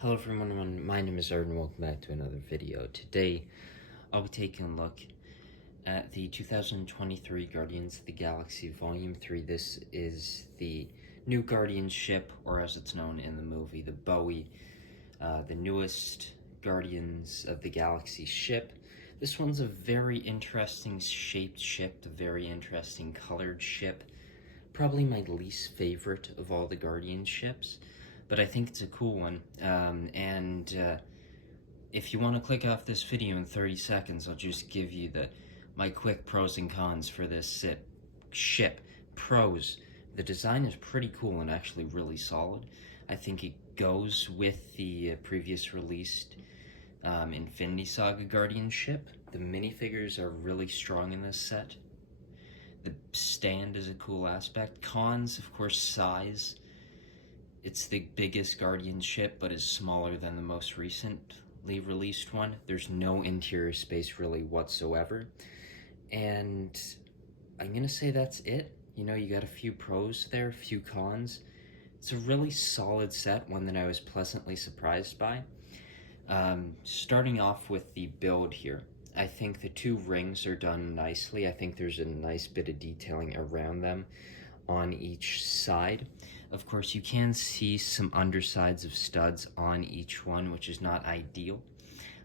Hello everyone, my name is Arden. Welcome back to another video. Today, I'll be taking a look at the 2023 Guardians of the Galaxy Volume 3. This is the new Guardians ship, or as it's known in the movie, the Bowie, the newest Guardians of the Galaxy ship. This one's a very interesting shaped ship, a very interesting colored ship. Probably my least favorite of all the Guardians ships, but I think it's a cool one. If you want to click off this video in 30 seconds, I'll just give you my quick pros and cons for this ship. Pros: the design is pretty cool and actually really solid. I think it goes with the previous released Infinity Saga Guardian ship. The minifigures are really strong in this set. The stand is a cool aspect. Cons, of course, size. It's the biggest Guardian ship, but is smaller than the most recently released one. There's no interior space really whatsoever. And I'm gonna say that's it. You know, you got a few pros there, a few cons. It's a really solid set, one that I was pleasantly surprised by. Starting off with the build here. I think the two rings are done nicely. I think there's a nice bit of detailing around them on each side. Of course, you can see some undersides of studs on each one, which is not ideal.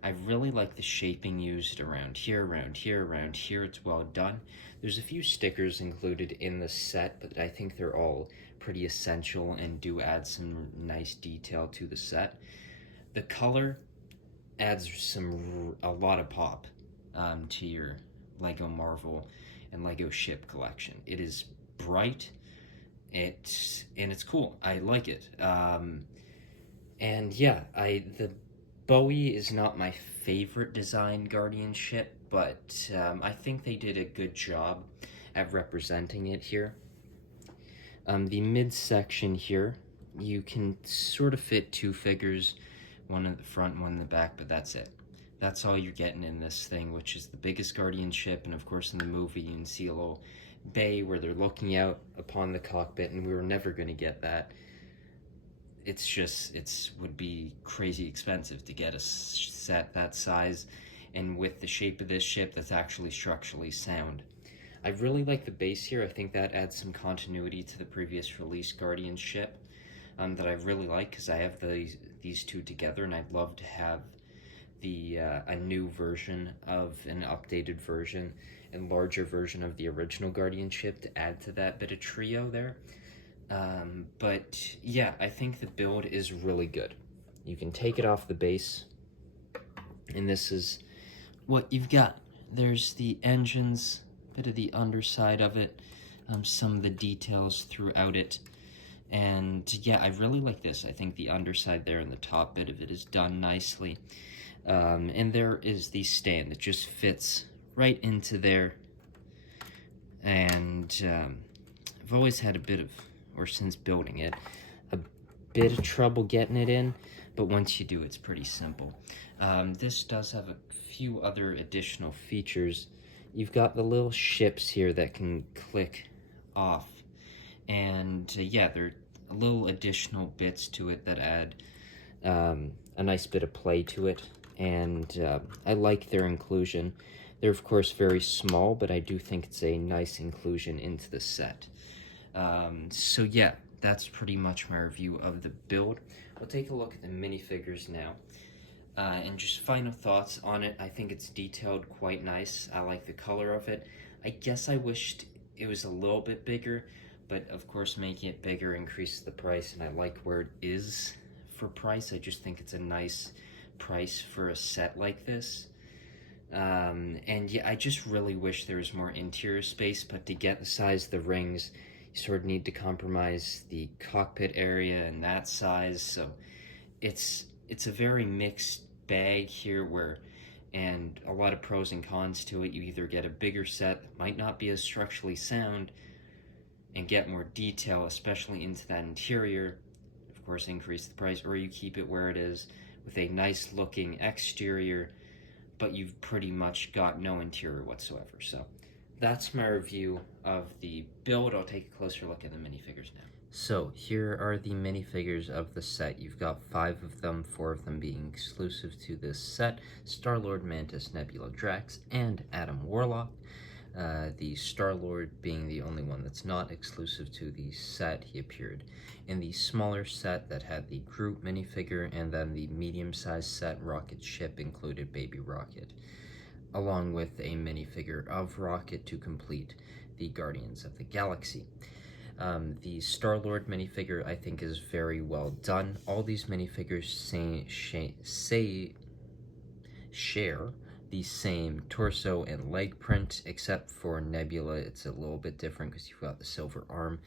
I really like the shaping used around here, around here, around here. It's well done. There's a few stickers included in the set, but I think they're all pretty essential and do add some nice detail to the set. The color adds a lot of pop to your Lego Marvel and Lego ship collection. It is bright, and it's cool. I like it. And yeah, the Bowie is not my favorite design Guardian ship, but I think they did a good job at representing it here. The midsection here, you can sort of fit two figures, one in the front and one in the back, but that's it. That's all you're getting in this thing, which is the biggest Guardian ship, and of course in the movie you can see a little bay where they're looking out upon the cockpit, and we were never going to get that. It would be crazy expensive to get a set that size, and with the shape of this ship that's actually structurally sound. I really like the base here. I think that adds some continuity to the previous release Guardian ship that I really like, because I have these two together, and I'd love to have a new version of an updated version and larger version of the original Guardian ship to add to that bit of trio there. But yeah, I think the build is really good. You can take it off the base, and this is what you've got. There's the engines, bit of the underside of it, some of the details throughout it. And yeah, I really like this. I think the underside there and the top bit of it is done nicely. And there is the stand. It just fits right into there. And I've always had a bit of, or since building it, a bit of trouble getting it in. But once you do, it's pretty simple. This does have a few other additional features. You've got the little ships here that can click off. And yeah, there are little additional bits to it that add a nice bit of play to it. And I like their inclusion. They're of course very small, but I do think it's a nice inclusion into the set. So yeah, that's pretty much my review of the build. We'll take a look at the minifigures now. And just final thoughts on it. I think it's detailed quite nice. I like the color of it. I guess I wished it was a little bit bigger, but of course making it bigger increases the price, and I like where it is for price. I just think it's a nice price for a set like this. And yeah, I just really wish there was more interior space, but to get the size of the rings, you sort of need to compromise the cockpit area and that size. So it's a very mixed bag here, and a lot of pros and cons to it. You either get a bigger set that might not be as structurally sound and get more detail, especially into that interior, of course increase the price, or you keep it where it is with a nice looking exterior, but you've pretty much got no interior whatsoever. So that's my review of the build. I'll take a closer look at the minifigures now. So here are the minifigures of the set. You've got 5 of them, 4 of them being exclusive to this set: Star-Lord, Mantis, Nebula, Drax, and Adam Warlock. The Star-Lord being the only one that's not exclusive to the set. He appeared in the smaller set that had the Groot minifigure, and then the medium-sized set Rocket Ship included Baby Rocket, along with a minifigure of Rocket to complete the Guardians of the Galaxy. The Star-Lord minifigure, I think, is very well done. All these minifigures share the same torso and leg print, except for Nebula. It's a little bit different because you've got the silver arm.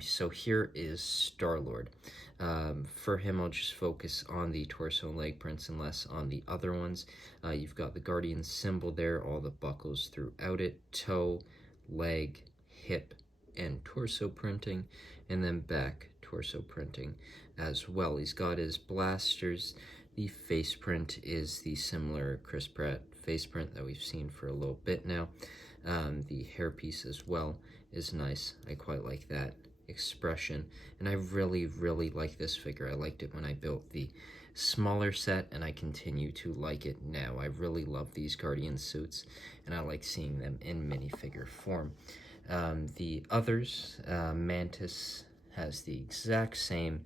So here is Star-Lord. For him, I'll just focus on the torso and leg prints and less on the other ones. You've got the Guardian symbol there, all the buckles throughout it, toe, leg, hip, and torso printing, and then back torso printing as well. He's got his blasters. The face print is the similar Chris Pratt face print that we've seen for a little bit now. The hairpiece as well is nice. I quite like that expression, and I really like this figure. I liked it when I built the smaller set, and I continue to like it now. I really love these Guardian suits, and I like seeing them in minifigure form. The others, Mantis has the exact same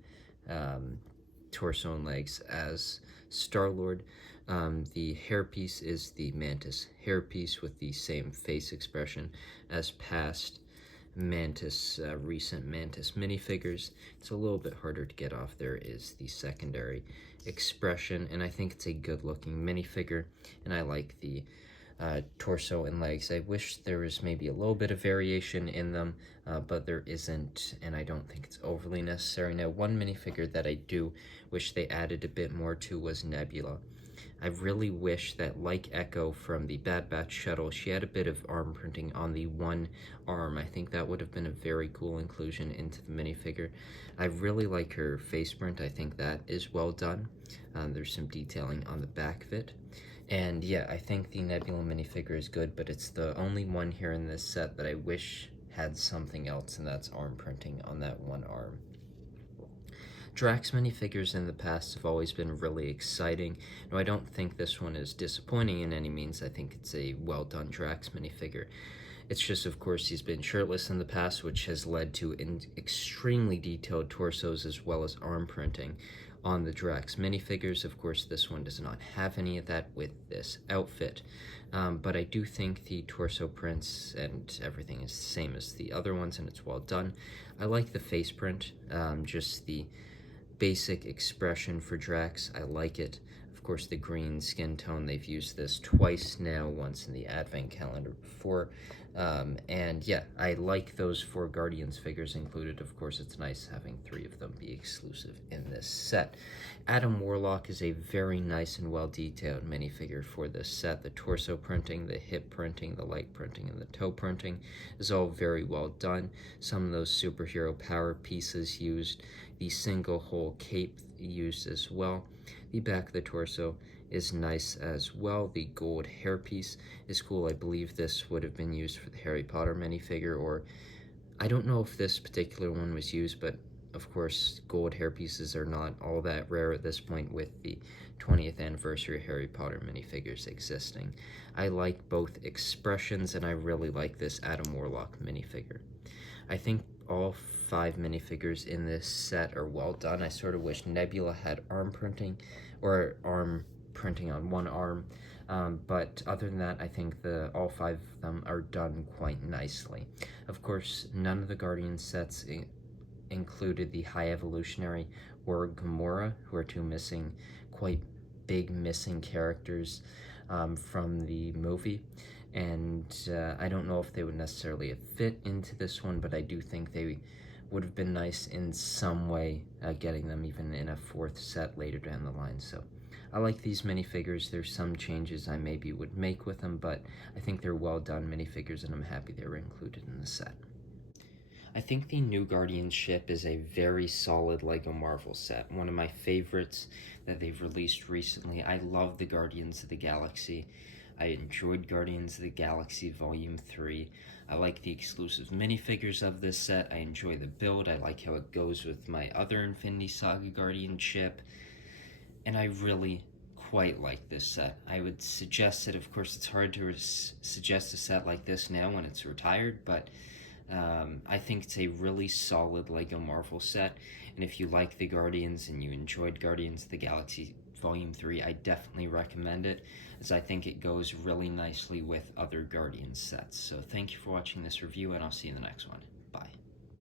torso and legs as Star-Lord. The hairpiece is the Mantis hairpiece with the same face expression as past Mantis, recent Mantis minifigures. It's a little bit harder to get off. There is the secondary expression, and I think it's a good looking minifigure, and I like the torso and legs. I wish there was maybe a little bit of variation in them, but there isn't, and I don't think it's overly necessary. Now, one minifigure that I do wish they added a bit more to was Nebula. I really wish that, like Echo from the Bad Batch shuttle, she had a bit of arm printing on the one arm. I think that would have been a very cool inclusion into the minifigure. I really like her face print. I think that is well done. There's some detailing on the back of it. And yeah, I think the Nebula minifigure is good, but it's the only one here in this set that I wish had something else, and that's arm printing on that one arm. Drax minifigures in the past have always been really exciting. No, I don't think this one is disappointing in any means. I think it's a well-done Drax minifigure. It's just, of course, he's been shirtless in the past, which has led to extremely detailed torsos as well as arm printing on the Drax minifigures. Of course, this one does not have any of that with this outfit, but I do think the torso prints and everything is the same as the other ones, and it's well done. I like the face print, just the basic expression for Drax. I like it. Of course, the green skin tone, they've used this twice now, once in the advent calendar before. And yeah, I like those 4 Guardians figures included. Of course, it's nice having 3 of them be exclusive in this set. Adam Warlock is a very nice and well-detailed minifigure for this set. The torso printing, the hip printing, the leg printing, and the toe printing is all very well done. Some of those superhero power pieces used, the single hole cape used as well. The back of the torso is nice as well. The gold hairpiece is cool. I believe this would have been used for the Harry Potter minifigure, or I don't know if this particular one was used, but of course gold hairpieces are not all that rare at this point with the 20th anniversary Harry Potter minifigures existing. I like both expressions, and I really like this Adam Warlock minifigure. I think all 5 minifigures in this set are well done. I sort of wish Nebula had arm printing, or arm printing on one arm, but other than that, I think all 5 of them are done quite nicely. Of course, none of the Guardian sets included the High Evolutionary or Gamora, who are 2 quite big missing characters from the movie. And I don't know if they would necessarily have fit into this one, but I do think they would have been nice in some way, getting them even in a 4th set later down the line. So I like these minifigures. There's some changes I maybe would make with them, but I think they're well done minifigures, and I'm happy they were included in the set. I think the New Guardians ship is a very solid LEGO Marvel set, one of my favorites that they've released recently. I love the Guardians of the Galaxy. I enjoyed Guardians of the Galaxy Volume 3. I like the exclusive minifigures of this set. I enjoy the build. I like how it goes with my other Infinity Saga Guardian ship. And I really quite like this set. I would suggest it. Of course, it's hard to suggest a set like this now when it's retired, but I think it's a really solid LEGO Marvel set. And if you like the Guardians and you enjoyed Guardians of the Galaxy Volume 3, I definitely recommend it, as I think it goes really nicely with other Guardians sets. So thank you for watching this review, and I'll see you in the next one.